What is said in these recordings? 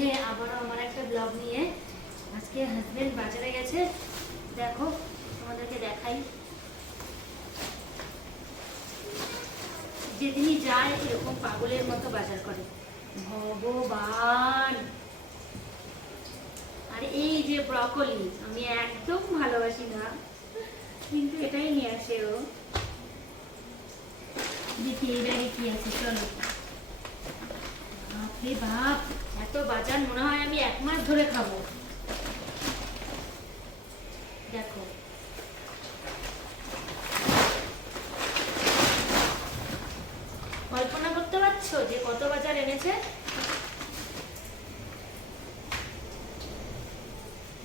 আজকে আবারও আমার একটা ব্লগ নিয়ে। আজকে হাজবেন্ড বাজারে গেছে, দেখো তোমাদেরকে দেখাই। যেদিনই যায় এরকম পাগলের মতো বাজার করে, ভগবান। আর এই যে ব্রকলি, আমি একদম ভালোবাসি না, কিন্তু এটাই নিয়ে আসে ও। দেখি এই ব্যাগে কি আছে, চলো। বাপরে বাপ, এত বাজার মনে হয় আমি 1 মাস ধরে খাবো। দেখো কল্পনা করতে পারছো যে কত বাজার এনেছে?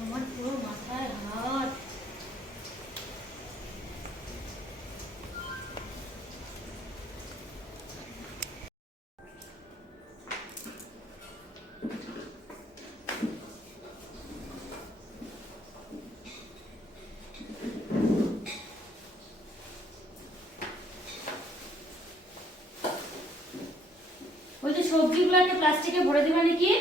আমার পুরো মাথায় হাত। ওই যে সবজিগুলোকে প্লাস্টিকে ভরে দিবা নাকি?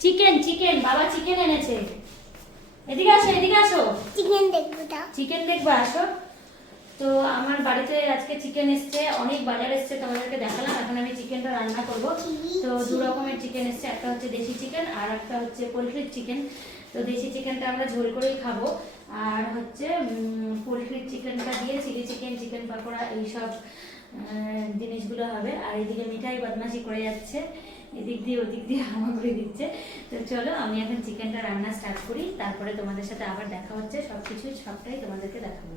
চিকেন চিকেন, বাবা চিকেন এনেছে। এদিকে আসো, এদিকে আসো। চিকেন দেখবো না। চিকেন দেখবা, আসো। তো আমার বাড়িতে আজকে চিকেন এসছে, অনেক বাজার এসছে, তোমাদেরকে দেখালাম। এখন আমি চিকেনটা রান্না করব। তো 2 রকমের চিকেন এসছে, একটা হচ্ছে দেশি চিকেন আর একটা হচ্ছে পোলট্রির চিকেন। তো দেশি চিকেনটা আমরা ঝোল করেই খাবো, আর হচ্ছে পোলট্রির চিকেনটা দিয়ে চিলি চিকেন, চিকেন পাকোড়া এইসব জিনিসগুলো হবে। আর এদিকে মিঠাই বদমাশি করে যাচ্ছে, এদিক দিয়ে ওদিক দিয়ে হামা করে দিচ্ছে। তো চলো আমি এখন চিকেনটা রান্না স্টার্ট করি, তারপরে তোমাদের সাথে আবার দেখা হচ্ছে। সবটাই তোমাদেরকে দেখাবো।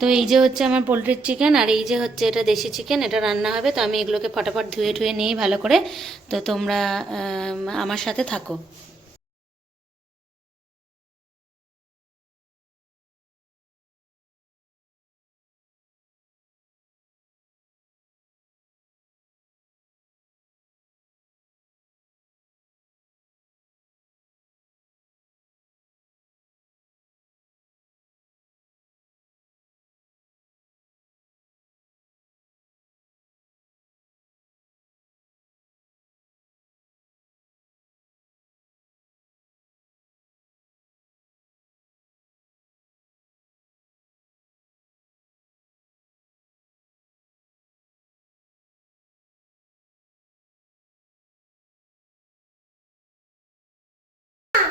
তো এই যে হচ্ছে আমার পোলট্রির চিকেন, আর এই যে হচ্ছে এটা দেশি চিকেন, এটা রান্না হবে। তো আমি এগুলোকে ফটাফট ধুয়ে ধুয়ে নিই ভালো করে। তো তোমরা আমার সাথে থাকো।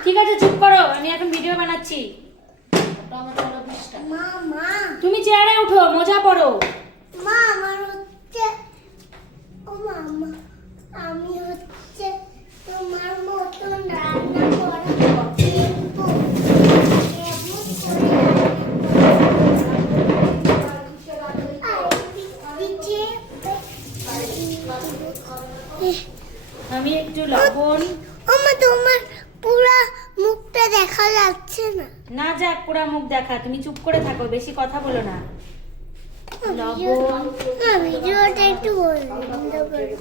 ঠিক আছে, চুপ করো, আমি এখন ভিডিও বানাচ্ছি। মা মা তুমি চেয়ারে উঠো, মোজা পরো। মা আমার হচ্ছে, ও মামা আমি হচ্ছে তোমার মতন রান্না করা শিখবো। কেমন করে একটু লবণ। ওমা তোমার পুরো মুখটা দেখা যাচ্ছে না। না যাক, পুরা মুখ দেখা, তুমি চুপ করে থাকো, বেশি কথা বলো না। লবণ। না ভিডিওটা একটু বন্ধ করো।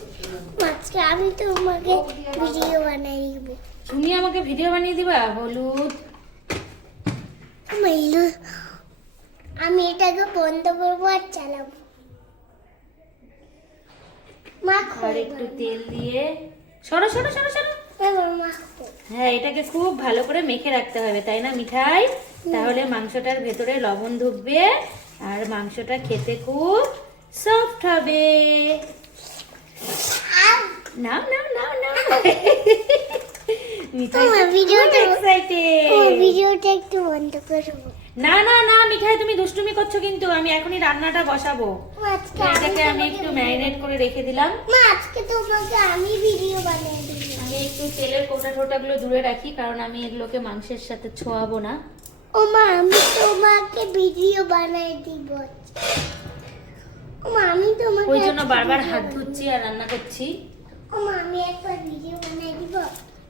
আজকে আমি তোমাকে ভিডিও বানাই দিব। তুমি আমাকে ভিডিও বানিয়ে দিবা? হলুদ। আমি এটাকে বন্ধ করবো আর চালাবো। মাখো আর একটু তেল দিয়ে সরো সরো সরো সরো। এবার মাখো। হ্যাঁ, এটাকে খুব ভালো করে মেখে রাখতে হবে, তাই না মিঠাই? তাহলে মাংসটার ভেতরে লবণ ঢুকবে আর মাংসটা খেতে খুব সফট হবে। নাও নাও নাও নাও। মিঠাই ভিডিওটা এক্সাইটেড। ভিডিওটা একটু বন্ধ করবো। না না না মিঠাই, তুমি দুষ্টুমি করছো কিন্তু। আমি এখনই রান্নাটা বসাবো। আজকে এটাকে আমি একটু ম্যারিনেট করে রেখে দিলাম। মা আজকে তোমাকে আমি ভিডিও বানিয়ে দিব। আমি একটু তেলের কোটা টোটাগুলো দূরে রাখি, কারণ আমি এগুলোকে মাংসের সাথে ছোঁয়াবো না। ও মা আমি তোমাকে ভিডিও বানিয়ে দিব। ও মা আমি তোমাকে ওই জন্য বারবার হাত ধুচ্ছি আর রান্না করছি। ও মা আমি একটা ভিডিও বানিয়ে দিব।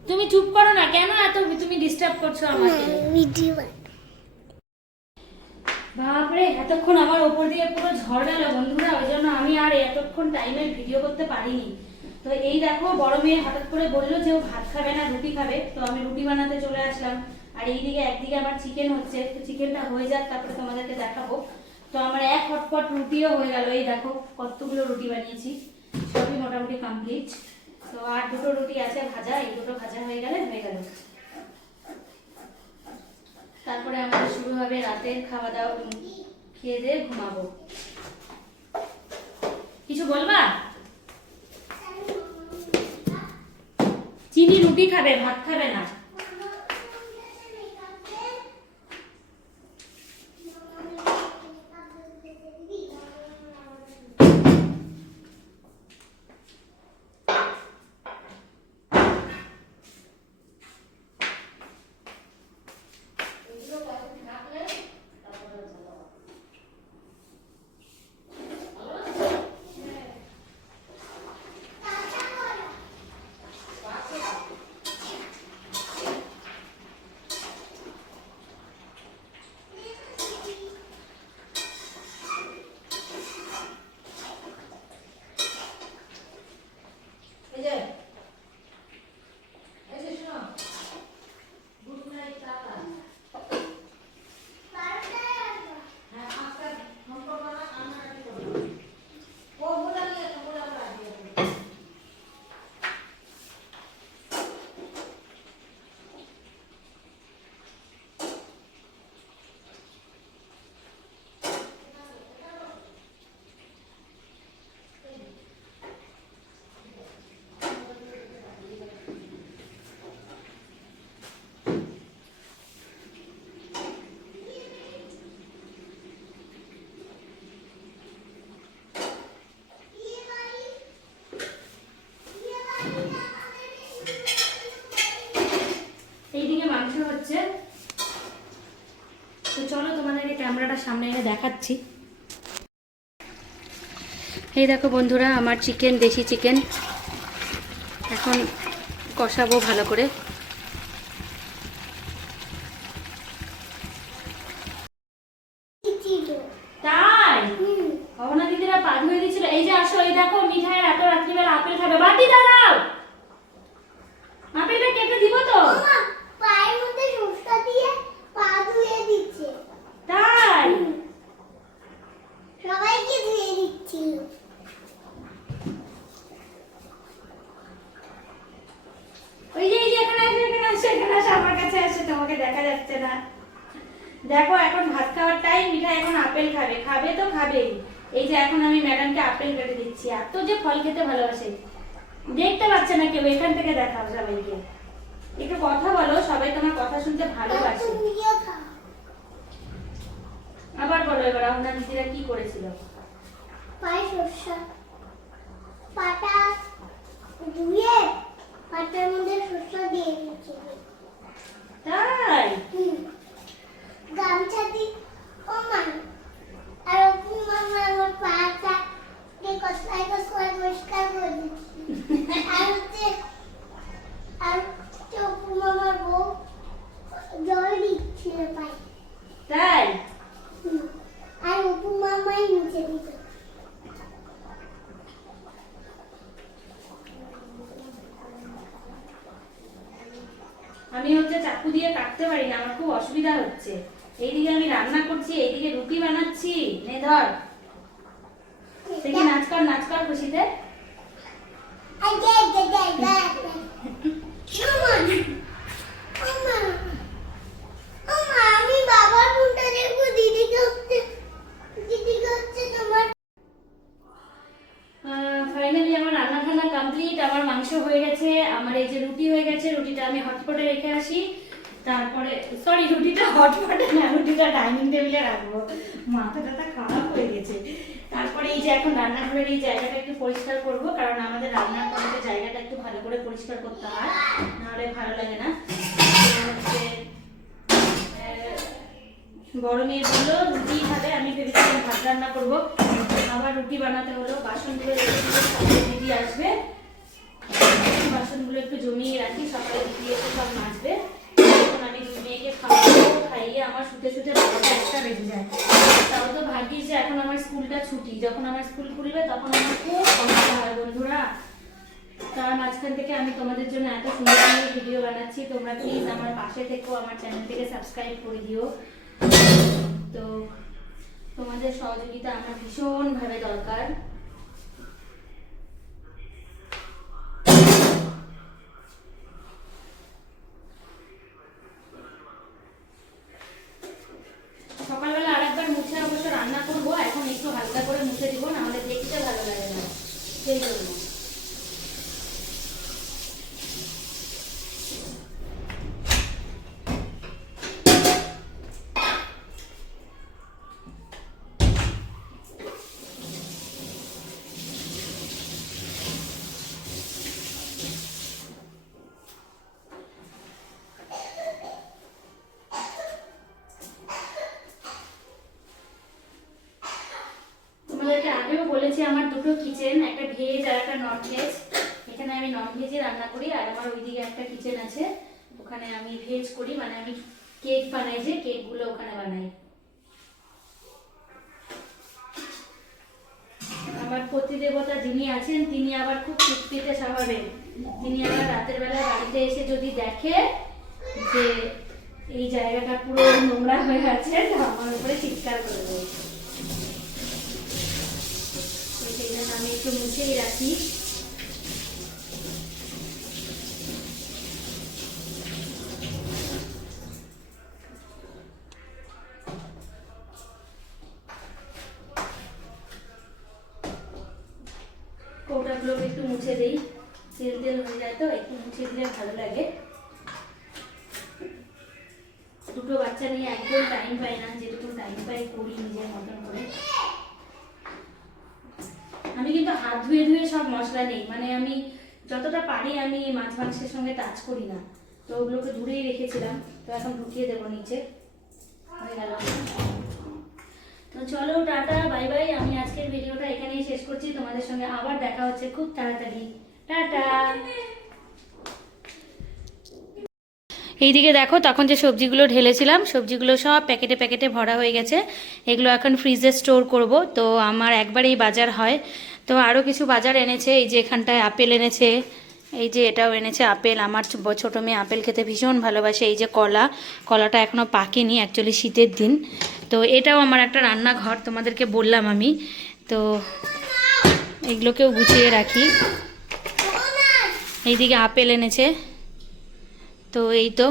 তুমি চুপ করো না, কেন এত তুমি ডিস্টার্ব করছো আমাকে? ভিডিও বাপরে, এতক্ষণ আমার উপর দিয়ে পুরো ঝড় গেল বন্ধুরা, ওই জন্য আমি আর এতক্ষণ টাইমে ভিডিও করতে পারিনি। তো এই দেখো, বড় মেয়ে হঠাৎ করে বললো যে ও ভাত খাবে না, রুটি খাবে, তো আমি রুটি বানাতে চলে আসলাম। আর এইদিকে একদিকে আমার চিকেন হচ্ছে, তো চিকেনটা হয়ে যাক তারপরে তোমাদেরকে দেখাবো। তো আমার এক হটপট রুটিও হয়ে গেল। এই দেখো কতগুলো রুটি বানিয়েছি, সবই মোটামুটি কমপ্লিট। তো আর দুটো রুটি আছে ভাজা, এই দুটো ভাজা হয়ে গেলে হয়ে গেল। তারপরে আমাদের শুরু হবে রাতের খাওয়া দাওয়া, খেয়ে দিয়ে ঘুমাবো। কিছু বলবা? চিনি রুটি খাবে, ভাত খাবে না। এইদিকে মাংস হচ্ছে, তো চলো তোমাদেরকে ক্যামেরাটা সামনে এনে দেখাচ্ছি। এই দেখো বন্ধুরা, আমার চিকেন, দেশি চিকেন এখন কষাবো ভালো করে। তাই ভবনা দিদিরা পা ধুয়ে দিয়েছিল। এই যে আসো, এই দেখো মিঠাই এত রাত্রিবেলা আপেল খাবে। বাটি দাঁড়াও, আপেলটা কেটে দিব তো। পায়ের মধ্যে সরষা দিয়ে পা ধুয়ে দিচ্ছে। তাই সবাইকে ধুয়ে দিচ্ছিল। ওই যে এই যে এখানে আসো, এখানে আসো, এখানে আসো, আমার কাছে আসো, তোমাকে দেখা যাচ্ছে না। দেখো এখন ভাত খাওয়ার টাইম, মিঠাই এখন আপেল খাবে, খাবে তো খাবেই। এই যে এখন আমি ম্যাডামকে আপেল কেটে দিচ্ছি। এত যে ফল খেতে ভালোবাসে, দেখতে পাচ্ছে না কেউ, এখান থেকে দেখাও সবাইকে। একটু কথা বলো, সবাই তোমার কথা শুনতে ভালোবাসে। তুমিও খাও। আবার বলো এবার আপনার দিদিরা কি করেছিল। পায়ে সরষা পাটা ধুয়ে পাটার মধ্যে সরষা দিয়ে দিচ্ছিল। তাই গামছা দিয়ে ও মা আর অপু মামা আমার পাটা কষায় কষায় পরিষ্কার করে দিচ্ছিল। আর হচ্ছে রাখতে পারি না, আমার খুব অসুবিধা হচ্ছে। এইদিকে আমি রান্না করছি, এইদিকে রুটি বানাচ্ছি। নে ধর, দেখি নাচ কর খুশিতে। আমি বাবার ফোনটা দেখবো, দিদিকে হচ্ছে তোমার। ফাইনালি আমার রান্না ঠান্না কমপ্লিট, আমার মাংস হয়ে গেছে, আমার এই যে রুটি হয়ে গেছে, রুটিটা আমি হটপটে রেখে আসি। তারপরে সরি, রুটিটা হটপটে না, রুটিটা ডাইনিং টেবিলে রাখবো, মাথাটা খারাপ হয়ে গেছে। তারপরে এই যে এখন রান্নাঘরের এই জায়গাটা একটু পরিষ্কার করব, কারণ আমাদের রান্নার পরে জায়গাটা একটু ভালো করে পরিষ্কার করতে হয়, নাহলে ভালো লাগে না। হচ্ছে বড় মেয়ে বললো রুটি খাবে, আমি ভেবেছিলাম ভাত রান্না করবো, আবার রুটি বানাতে হলো। বাসনগুলো সকালে দিদি আসবে, বাসনগুলো একটু জমিয়ে রাখি, সকালে দিদি এসে সব মাজবে। এখন আমি দুই মেয়েকে খাওয়াবো, খাইয়ে আমার শুতে শুতে 12টা বেজে যায়। তাও তো ভাগ্যিস যে এখন আমার স্কুলটা ছুটি, যখন আমার স্কুল খুলবে তখন আমার খুব সমস্যা হয় বন্ধুরা। তার মাঝখান থেকে আমি তোমাদের জন্য এত সুন্দর সুন্দর ভিডিও বানাচ্ছি, তোমরা প্লিজ আমার পাশে থেকো, আমার চ্যানেলটিকে সাবস্ক্রাইব করে দিও। তো তোমাদের সহযোগিতা আমার ভীষণভাবে দরকার। সকালবেলা আরেকবার মুছে অবশ্য রান্না করবো, এখন একটু হালকা করে মুছে দিব, নাহলে দেখতে ভালো লাগে না, সেই জন্য। তোমাদেরকে আগেও বলেছি আমার দুটো কিচেন, একটা ভেজ আর একটা নন ভেজ। এখানে আমি নন ভেজে রান্না করি, আর আমার ওইদিকে একটা কিচেন আছে, ওখানে আমি ভেজ করি, মানে আমি কেক বানাই, যে কেকগুলো ওখানে বানাই। আমার পতিদেবতা যিনি আছেন তিনি আবার খুব চিৎপিতে স্বভাবের। তিনি আবার রাতের বেলা বাড়িতে এসে যদি দেখে যে এই জায়গাটা পুরো নোংরা হয়ে আছে, তো আমার উপরে চিৎকার করে দেবে। সেই জন্য আমি একটু মুছেই রাখি। কৌটাগুলোকে একটু মুছে দিই, তেল তেল হয়ে যায় তো, একটু মুছে দিলে ভালো লাগে। দুটো বাচ্চা নিয়ে একদম টাইম পাই না, যেটুকু টাইম পাই করি নিজের মতন করে। আমি কিন্তু হাত ধুয়ে ধুয়ে সব মশলা নেই, মানে আমি যতটা পারি আমি মাছ মাংসের সঙ্গে টাচ করি না, তো ওগুলোকে দূরেই রেখেছিলাম, তো এখন ঢুকিয়ে দেবো নিচে, হয়ে গেল। তো চলো টাটা বাই বাই, আমি আজকের ভিডিওটা এখানেই শেষ করছি, তোমাদের সঙ্গে আবার দেখা হচ্ছে খুব তাড়াতাড়ি, টাটা। এইদিকে দেখো, তখন যে সবজিগুলো ঢেলেছিলাম, সবজিগুলো সব প্যাকেটে প্যাকেটে ভরা হয়ে গেছে, এগুলো এখন ফ্রিজে স্টোর করব। তো আমার একবারেই বাজার হয়, তো আরও কিছু বাজার এনেছে। এই যে এখানটায় আপেল এনেছে, এই যে এটাও এনেছে আপেল, আমার ছোটো মেয়ে আপেল খেতে ভীষণ ভালোবাসে। এই যে কলাটা এখনও পাকেনি, অ্যাকচুয়ালি শীতের দিন। তো এটাও আমার একটা রান্নাঘর, তোমাদেরকে বললাম আমি, তো এগুলোকেও গুছিয়ে রাখি। এইদিকে আপেল এনেছে, তো এই তো।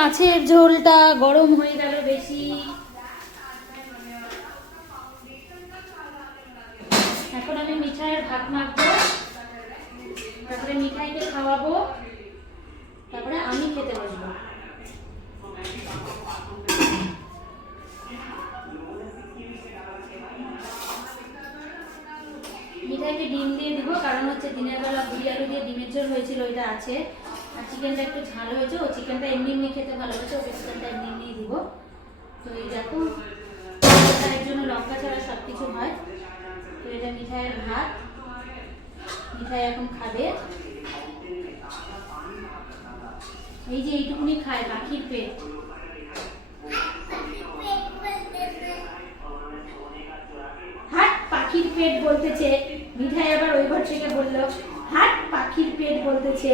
মাছের ঝোলটা গরম হয়ে গেল বেশি। এখন আমি মিঠাইয়ের ভাত মাখবো, তারপরে মিঠাইকে খাওয়াবো, তারপরে আমি খেতে বসবো। মিঠাইকে ডিম দিয়ে দিব, কারণ হচ্ছে দিনের বেলা বুড়ি আলু দিয়ে ডিমের ঝোল হয়েছিল, ওইটা আছে। আর চিকেনটা একটু ঝাল হয়েছে, ও চিকেনটা এমনি এমনি খেতে ভালোবাসে, ওকে চিকেনটা এমনি এমনি দিব। তো এই দেখো, এর জন্য লঙ্কা ছাড়া সব কিছু হয়। তো এটা মিঠাইয়ের ভাত, মিঠাই এখন খাবে। এই যে এইটুকুনি খায়, পাখির পেট। হাট পাখির পেট বলতেছে, মিঠাই আবার ওই ঘর থেকে বললো হাট পাখির পেট বলতেছে।